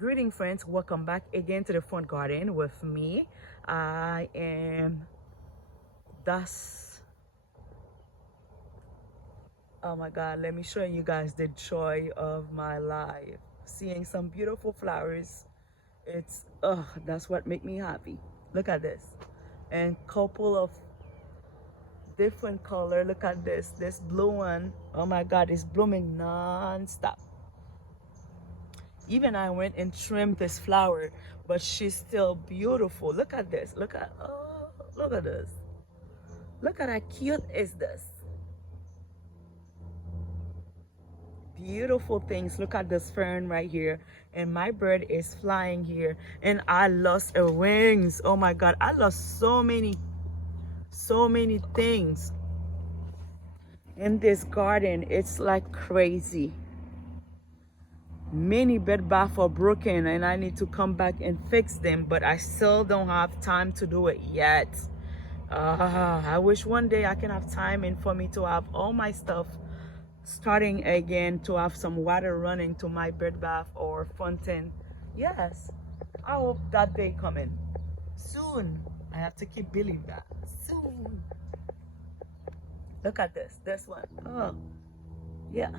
Greeting friends, welcome back again to the front garden with me. I am that's oh my god, let me show you guys the joy of my life. Seeing some beautiful flowers. It's that's what make me happy. Look at this. And couple of different color. Look at this blue one. Oh my god, it's blooming non-stop. Even I went and trimmed this flower, but she's still beautiful. Look at this. Look at this. Look at how cute is this. Beautiful things. Look at this fern right here. And my bird is flying here. And I lost her wings. Oh my God. I lost so many things in this garden. It's like crazy. Many bed bath are broken and I need to come back and fix them, but I still don't have time to do it yet. I wish one day I can have time and for me to have all my stuff starting again, to have some water running to my bed bath or fountain. Yes, I hope that day coming soon. I have to keep believing that soon. Look at this one. Oh yeah.